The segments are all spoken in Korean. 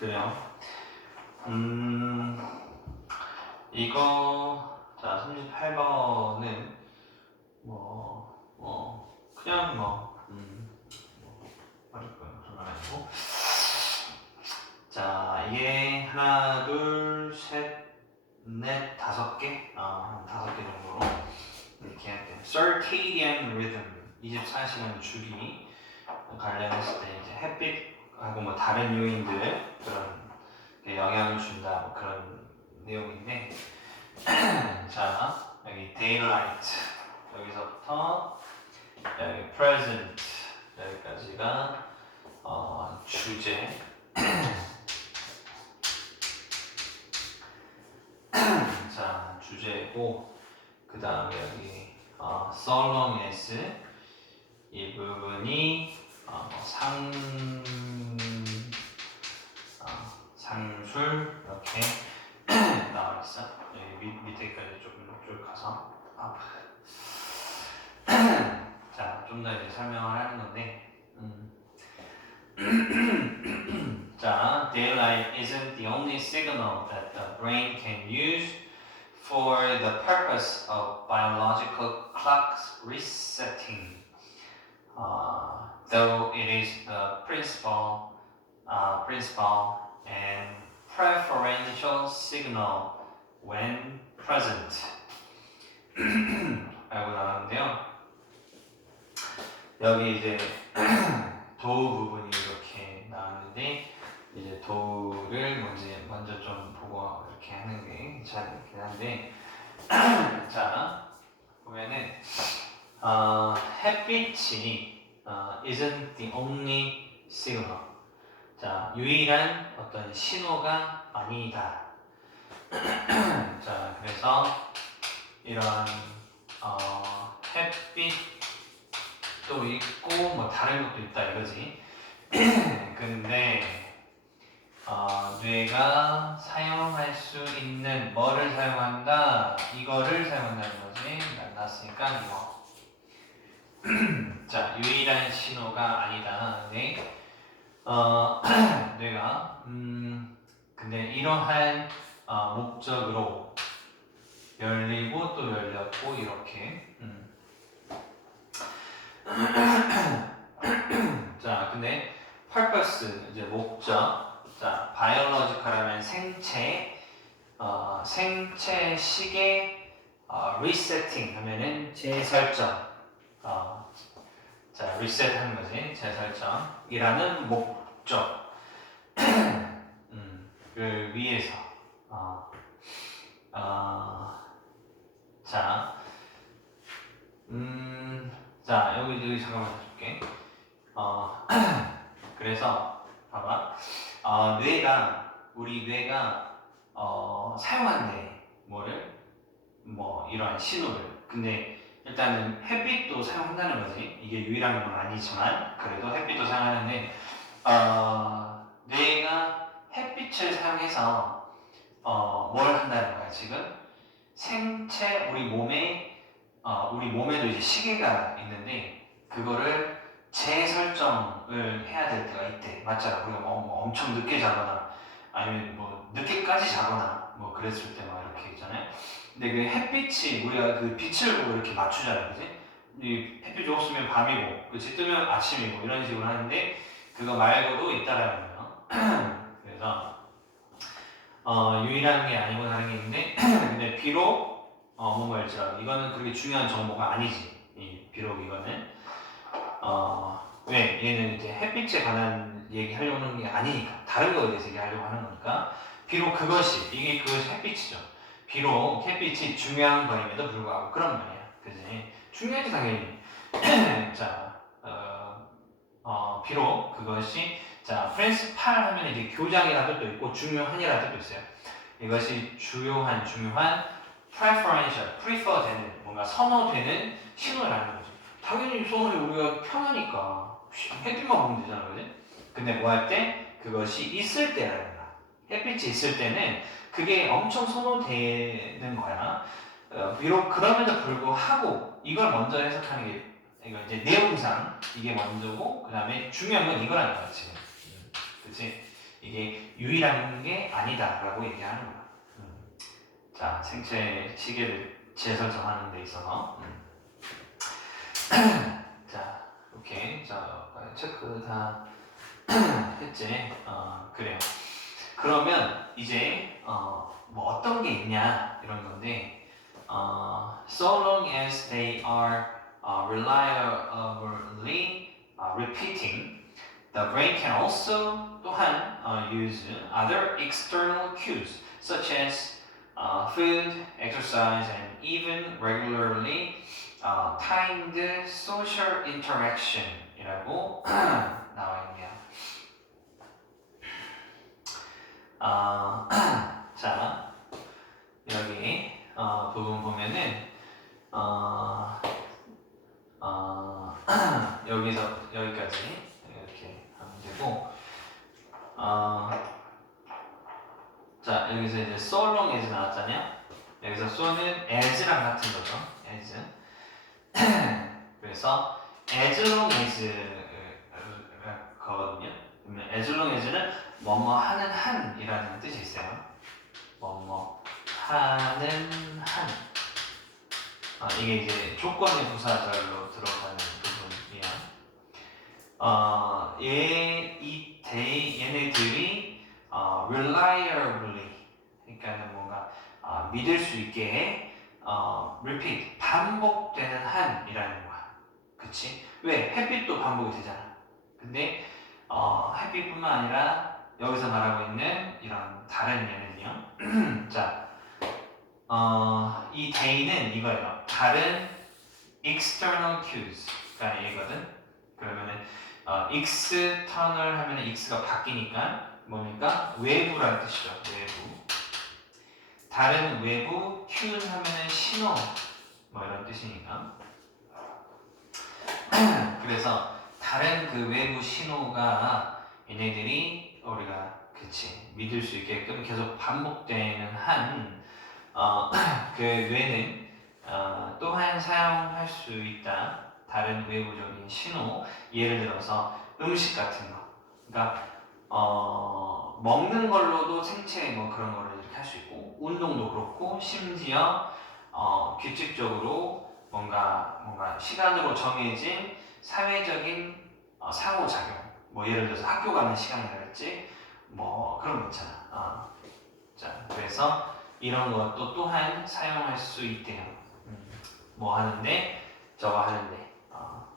그래요. 음, 이거, 자, 38번은, 뭐, 뭐, 그냥 뭐, 음, 뭐, 어릴 거예요. 그런 건 아니고. 자, 이게 하나, 둘, 셋, 넷, 다섯 개? 아, 한 다섯 개 정도로 이렇게 할게요. Circadian rhythm, 24시간 주기 관련했을 때 이제 햇빛 하고 뭐 다른 요인들 그런 게 영향을 준다 뭐 그런 내용인데 자 여기 daylight. 여기서부터 여기 present. 여기까지가 어, 주제. 자 주제고 그 다음에 여기 어, so long as 이 부분이 어, 상 어, 상술 이렇게 나와 있어. 여기 밑, 밑에까지 조금 쭉 가서 아. 자, 좀 더 이제 설명을 하는 건데. 음. 자, daylight isn't the only signal that the brain can use for the purpose of biological clocks resetting. Uh, though it is the principal, uh, principal and preferential signal when present. 알고 나왔는데요. 여기 이제 도우 부분이 이렇게 나왔는데 이제 도우를 먼저 먼저 좀 보고 이렇게 하는 게 잘있긴 한데 자 보면은 어, 햇빛이 어, isn't the only signal. 자, 유일한 어떤 신호가 아니다. 자, 그래서 이런 어, 햇빛도 있고 뭐 다른 것도 있다 이거지. 근데 어, 뇌가 사용할 수 있는 뭐를 사용한다? 이거를 사용한다는 거지. 났으니까 이거. 자, 유일한 신호가 아니다. 네. 어, 뇌가 음, 근데 이러한 어, 목적으로 열리고 또 열렸고 이렇게. 음. 자, 근데 purpose 이제 목적. 자, biological하면 생체. 어, 생체 시계 어, resetting 하면은 재설정. 어, 자, 리셋 하는 거지. 재설정이라는 목적. 음, 를 위해서. 어, 어, 자, 음, 자, 여기, 여기 잠깐만 해줄게. 어, 그래서, 봐봐. 어, 뇌가, 우리 뇌가, 어, 사용한대. 뭐를? 뭐, 이러한 신호를. 근데, 일단은 햇빛도 사용한다는 거지. 이게 유일한 건 아니지만 그래도 햇빛도 사용하는데 어, 뇌가 햇빛을 사용해서 어, 뭘 한다는 거야 지금? 생체 우리 몸에 어, 우리 몸에도 이제 시계가 있는데 그거를 재설정을 해야 될 때가 있대. 맞잖아. 우리가 뭐, 뭐 엄청 늦게 자거나 아니면 뭐 늦게까지 자거나 뭐 그랬을 때 막 이렇게 있잖아요. 근데 그 햇빛이 우리가 그 빛을 보고 이렇게 맞추잖아요, 그지? 이 햇빛이 없으면 밤이고, 그치? 뜨면 아침이고 이런 식으로 하는데 그거 말고도 있다라는 거예요. 그래서 어, 유일한 게 아니고 다른 게 있는데 근데 비록 어, 뭔가 일지라도 이거는 그렇게 중요한 정보가 아니지. 이 비록 이거는 어, 왜 얘는 이제 햇빛에 관한 얘기하려는 게 아니니까 다른 거에 대해서 얘기하려고 하는 거니까 비록 그것이 이게 그것이 햇빛이죠. 비록 햇빛이 중요한 거임에도 불구하고 그런 말이야. 그지? 중요하지 당연히. 자, 어, 어, 비록 그것이 자 프린스팔 하면 이제 교장이라는 뜻도 있고 중요한이라는 뜻도 있어요. 이것이 주요한 중요한 preferential, prefer 되는 뭔가 선호되는 신호라는 거지. 당연히 선호를 우리가 편하니까 햇빛만 보면 되잖아, 그지? 근데 뭐 할 때 그것이 있을 때라는. 햇빛이 있을 때는 그게 엄청 선호되는 거야. 어, 비록 그럼에도 불구하고 이걸 먼저 해석하는 게 이거 이제 내용상 이게 먼저고 그 다음에 중요한 건 이거라는 거야 지금. 음, 그치? 이게 유일한 게 아니다라고 얘기하는 거야. 음. 자 생체 시계를 재설정하는 데 있어서. 음. 자 오케이 자 체크 다 했지. 어 그래요. 그러면 이제 어, 뭐 어떤 게 있냐 이런 건데 어, so long as they are uh, reliably uh, repeating, the brain can also 또한 uh, use other external cues such as uh, food, exercise, and even regularly uh, timed social interaction이라고 어, 자 여기 어, 부분 보면은 어, 어, 여기서 여기까지 이렇게 하면 되고 어, 자 여기서 이제 so long as 나왔잖아요 여기서 so는 as랑 같은 거죠 as 그래서 as long as 거거든요 그러면 as long as는 뭐뭐 하는 한이라는 뜻이 있어요 뭐뭐 하는 한 아, 이게 이제 조건의 부사절로 들어가는 부분이야. 어, 얘, 이 대, 얘네들이 어, reliably, 그러니까는 뭔가 어, 믿을 수 있게 어, repeat, 반복되는 한이라는 거야. 그치? 왜? 햇빛도 반복이 되잖아. 근데 어, 햇빛뿐만 아니라 여기서 말하고 있는 이런 다른 얘는요. 자, 어, 이 day는 이거예요. 다른 external cues가 얘거든. 그러면은 어, external 하면은 x가 바뀌니까 뭡니까? 외부라는 뜻이죠. 외부. 다른 외부 cue는 하면은 신호 뭐 이런 뜻이니까. 그래서 다른 그 외부 신호가 얘네들이 우리가 그치 믿을 수 있게끔 계속 반복되는 한 어, 그 뇌는 어, 또한 사용할 수 있다. 다른 외부적인 신호, 예를 들어서 음식 같은 거. 그러니까 어, 먹는 걸로도 생체 뭐 그런 거를 이렇게 할 수 있고, 운동도 그렇고, 심지어 어, 규칙적으로 뭔가 뭔가 시간으로 정해진 사회적인 어, 상호작용. 뭐 예를 들어서 학교 가는 시간이 랄지 뭐거 있잖아. 어. 자, 그래서 이런 것도 또한 사용할 수 있대요. 음, 뭐 하는데 저거 하는데 어,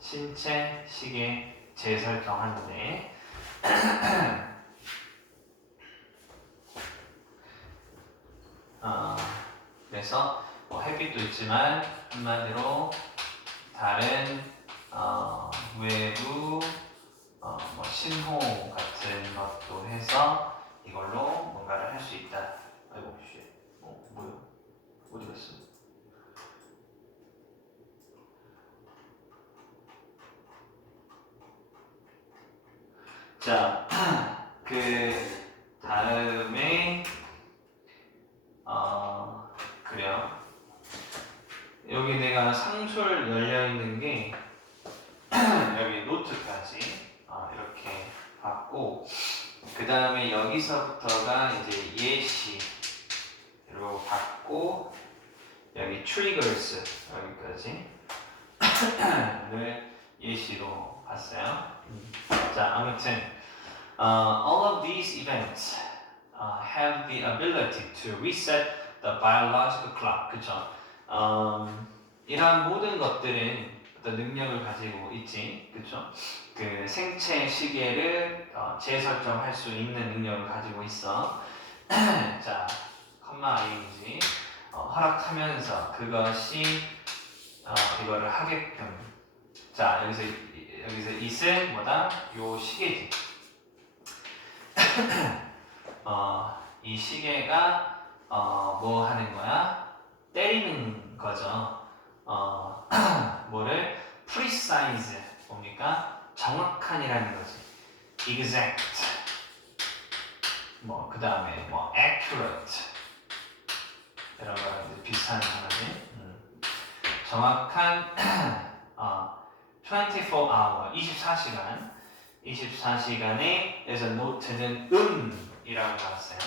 신체 시계 재설정하는데 어, 그래서 뭐 햇빛도 있지만 한마디로 다른 어, 외부 어, 뭐 신호 같은 것도 해서 이걸로 뭔가를 할 수 있다. 아이고 씨. 어 뭐야? 어디 갔어? 자, 그 다음에 어 그래요. 여기 내가 상술 열려 있는 게 여기 노트까지 봤고 그 다음에 여기서부터가 이제 예시 로 받고 여기 triggers 여기까지 를 예시로 봤어요. 자 아무튼 uh, all of these events uh, have the ability to reset the biological clock. 그죠? 음, 이러한 모든 것들은 어떤 능력을 가지고 있지, 그렇죠? 그 생체 시계를 어, 재설정할 수 있는 능력을 가지고 있어. 자, 컴마 ing 어, 허락하면서 그것이 어, 이거를 하게끔. 자, 여기서 이- 여기서 이은 뭐다? 요 시계지. 어, 이 시계가 어, 뭐 하는 거야? 때리는 거죠. 어, 뭐를 precise 뭡니까? 정확한이라는 거지. exact. 뭐 그 다음에 뭐 accurate 이런 거랑 비슷한 단어지. 음. 정확한 어, 24hour 24시간 24시간에 그래서 노트는 음이라고 나왔어요.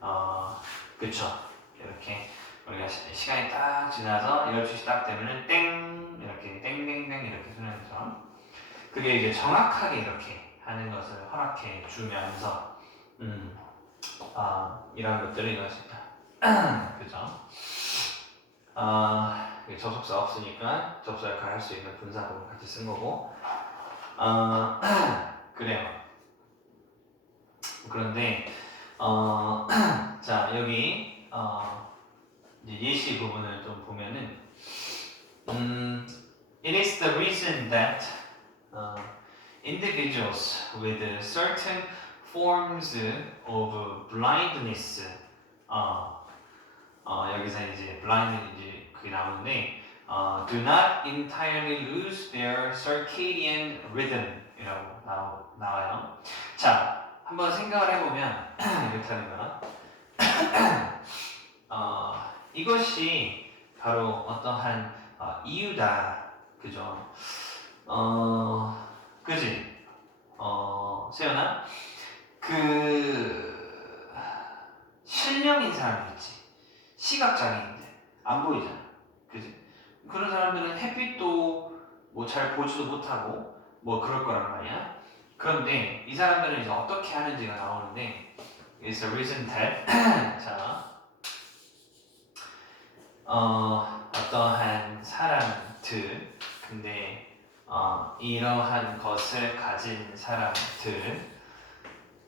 어 그쵸 이렇게 우리가 시- 시간이 딱 지나서 12시 딱 되면은 땡! 이렇게 땡땡땡 이렇게 것처럼 그게 이제 정확하게 이렇게 하는 것을 허락해 주면서 음, 아 이런 것들을 이것이다. 그죠? 아 접속사 없으니까 접속 역할 할 수 있는 분사 부분 같이 쓴 거고 어, 그래요. 그런데 어, 자 여기 어, 이제 예시 부분을 좀 보면은 음, it is the reason that uh, individuals with certain forms of blindness 어, 어, 여기서 이제 blind 이제 그게 나오는데 어, do not entirely lose their circadian rhythm이라고 나오, 나와요. 자, 한번 생각을 해보면 이렇다는 거나 어, 이것이 바로 어떠한 어, 이유다, 그죠? 어, 그지? 어, 세연아, 그 실명인 사람 있지, 시각 장애인들 안 보이잖아, 그지? 그런 사람들은 햇빛도 뭐 잘 보지도 못하고 뭐 그럴 거란 말이야. 그런데 이 사람들은 이제 어떻게 하는지가 나오는데 is the reason that 자 어, 어떠한 사람들 근데 어, 이러한 것을 가진 사람들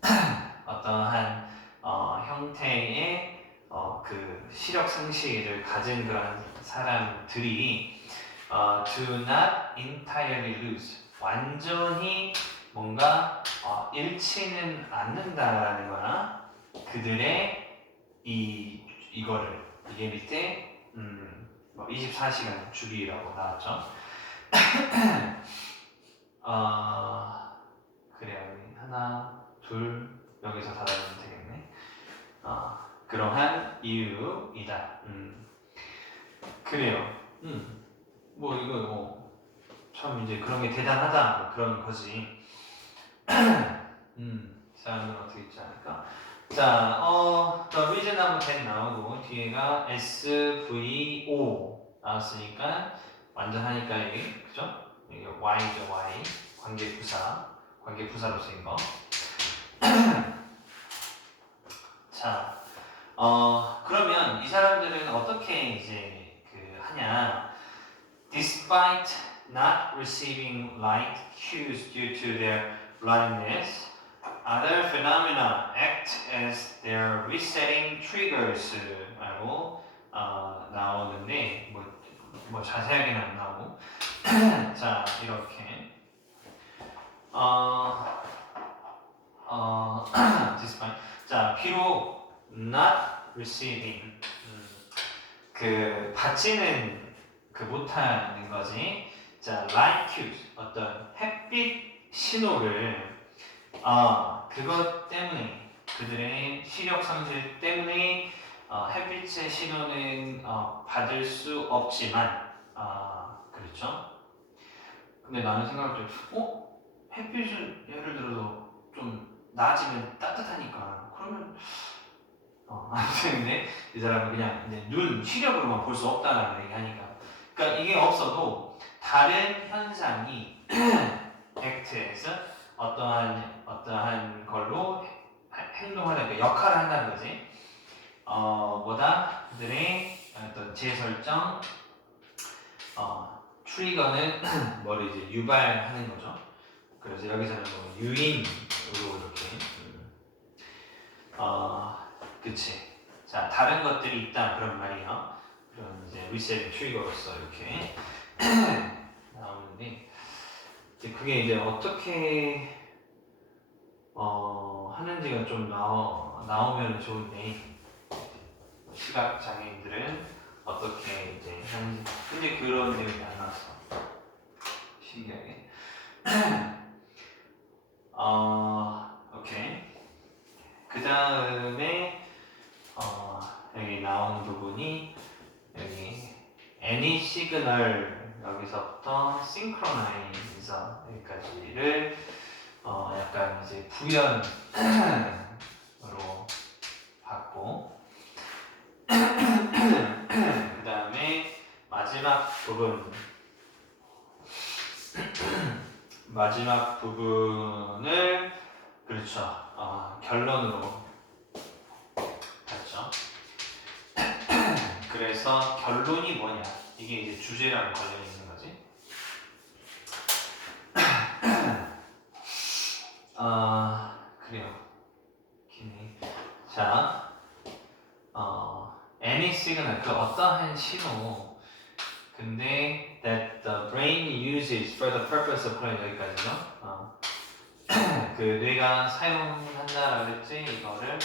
어떠한 어, 형태의 어, 그 시력 상실을 가진 그런 사람들이 어, do not entirely lose. 완전히 뭔가 어, 잃지는 않는다라는 거나 그들의 이 이거를 이게 밑에 음, 뭐 24시간 주기라고 나왔죠. 어, 그래요. 하나, 둘 여기서 닫아주면 되겠네. 어, 그러한 이유이다. 음. 그래요. 음. 뭐 이거 뭐 참 이제 그런 게 대단하다 뭐 그런 거지. 음, 사람은 어떻게 있지 않을까? 자, 어, 더 reason 하면 then 나오고 뒤에가 SVO 나왔으니까 완전 하니까 이게 그죠? 이게 Y죠 Y 관계 부사 관계 부사로 쓰인 거. 자, 어 그러면 이 사람들은 어떻게 이제 그 하냐? Despite not receiving light cues due to their blindness, other phenomena act as their resetting triggers. 라고 어, 나오는데 뭐, 뭐 자세하게는 안 나오고 자 이렇게 어, 어, despite 자 비록 not receiving 음, 그 받지는 그 못하는 거지. 자, light cues 어떤 햇빛 신호를 아 그것 때문에 그들의 시력 상실 때문에 어, 햇빛의 신호는 어, 받을 수 없지만 아 그렇죠. 근데 나는 생각할 때, 어? 햇빛은 예를 들어서 좀 낮이면 따뜻하니까. 그러면 어 아무튼 근데 이 사람은 그냥 이제 눈 시력으로만 볼 수 없다라는 얘기하니까. 그러니까 이게 없어도 다른 현상이 액트에서 어떠한 어떠한 걸로 해- 행동하는 그 역할을 한다는 거지. 어 뭐다 그들의 어떤 재설정 어 트리거는 뭐를 이제 유발하는 거죠. 그래서 여기서는 뭐 유인으로 이렇게 음. 어 그치. 자 다른 것들이 있다 그런 말이에요. 그런 이제 리셋 트리거로서 이렇게 나오는데 이제 그게 이제 어떻게 어 하는지가 좀 나오 나오면 좋은데 시각 장애인들은 어떻게 이제 하는지. 근데 그런 내용이 안 나왔어. 신기하게. 어 오케이. 그 다음에 어 여기 나온 부분이 여기 any 시그널 여기서부터 synchronize 여기까지를 어 약간 이제 부연으로 받고 그 다음에 마지막 부분. 마지막 부분을 그렇죠. 어, 결론으로 갔죠. 그래서 결론이 뭐냐 이게 이제 주제랑 관련이 있는 거지? 아 그래요. 기네 자 어, any signal 그 어떠한 신호. 근데 that the brain uses for the purpose of 그런 여기까지죠? 어. 그 뇌가 사용한다라고 했지 이거를?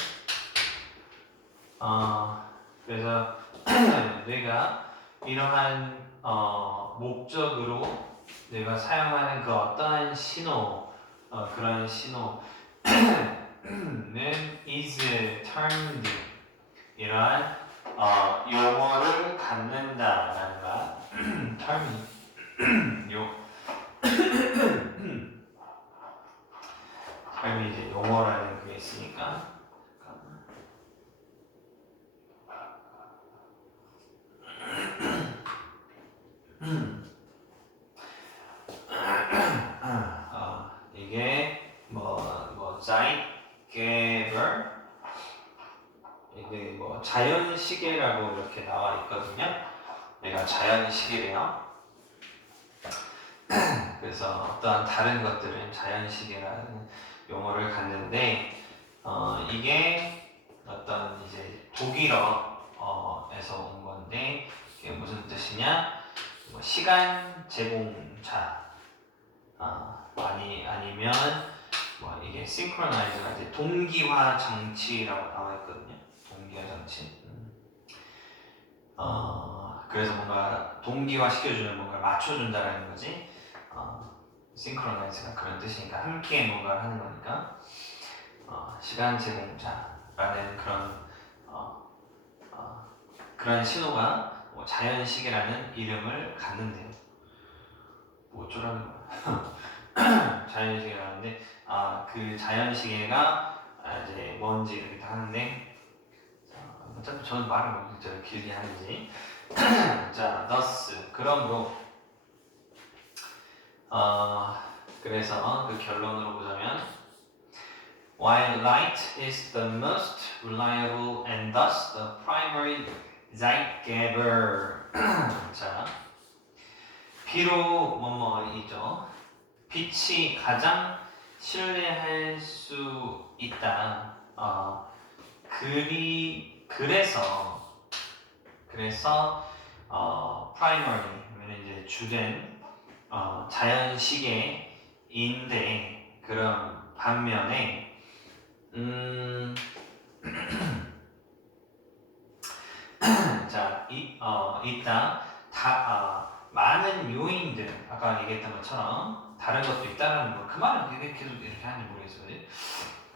어 그래서 뇌가 이러한 어, 목적으로 뇌가 사용하는 그 어떠한 신호 어, 그런 신호는 is termed 이러한 어, 용어를 갖는다라는 거 term이 요 term이 이제 용어라는 그게 있으니까 어, 이게 뭐뭐 자이게벌 이게 뭐 자연 시계라고 이렇게 나와 있거든요. 얘가 자연 시계래요. 그래서 어떠한 다른 것들은 자연 시계라는 용어를 갖는데 어, 이게 어떤 이제 독일어에서 온 건데 이게 무슨 뜻이냐? 뭐 시간 제공자 어, 아니 아니면 뭐 이게 싱크로나이즈가 이제 동기화 장치라고 나와 있거든요. 동기화 장치. 음. 어 그래서 뭔가 동기화 시켜주는 뭔가 맞춰준다라는 거지. 어, 싱크로나이즈가 그런 뜻이니까 함께 뭔가를 하는 거니까 어, 시간 제공자라는 그런 어, 어, 그런 신호가 뭐 자연 시계라는 이름을 갖는데요. 뭐 어쩌라는 거야. 자연 시계라는데 아그 자연 시계가 아, 이제 뭔지 이렇게 다 하는데 자, 어차피 저는 말을 못 듣죠 길게 하는지 자 thus 그러므로 어 그래서 그 결론으로 보자면 while light is the most reliable and thus the primary Zeitgeber 자 비록 뭐뭐이죠 빛이 가장 신뢰할 수 있다. 어, 그리 그래서 그래서 어, primary 면 이제 주된 어, 자연 시계인데 그런 반면에 음. 자, 이, 어, 있다. 다, 어, 많은 요인들, 아까 얘기했던 것처럼 다른 것도 있다라는 거. 그 말은 왜 계속 이렇게 하는지 모르겠어요.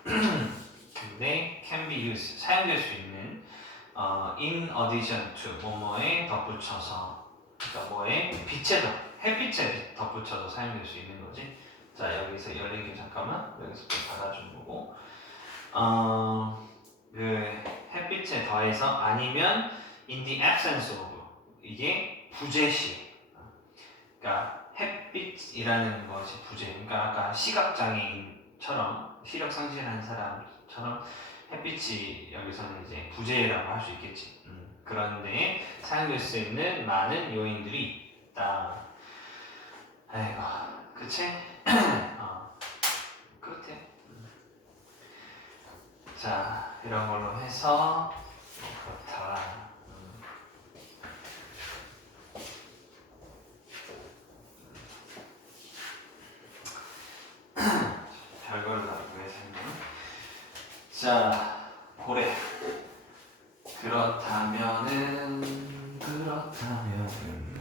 근데 can be used, 사용될 수 있는 어, in addition to 뭐뭐에 덧붙여서 그러니까 뭐에 빛에 덧, 햇빛에 덧붙여서 사용될 수 있는 거지. 자 여기서 열린 게 잠깐만. 여기서 좀 닫아준 거고. 어, 그 햇빛에 더해서 아니면 in the absence of 이게 부재시. 그러니까 햇빛이라는 것이 부재 그러니까 아까 시각장애인처럼 시력 상실한 사람처럼 햇빛이 여기서는 이제 부재라고 할 수 있겠지. 음, 그런데 사용될 수 있는 많은 요인들이 있다. 아이고, 그치? 어, 그렇대. 음. 자, 이런 걸로 해서 그렇다. 음. 별걸 자, 고래. 그렇다면은, 그렇다면은.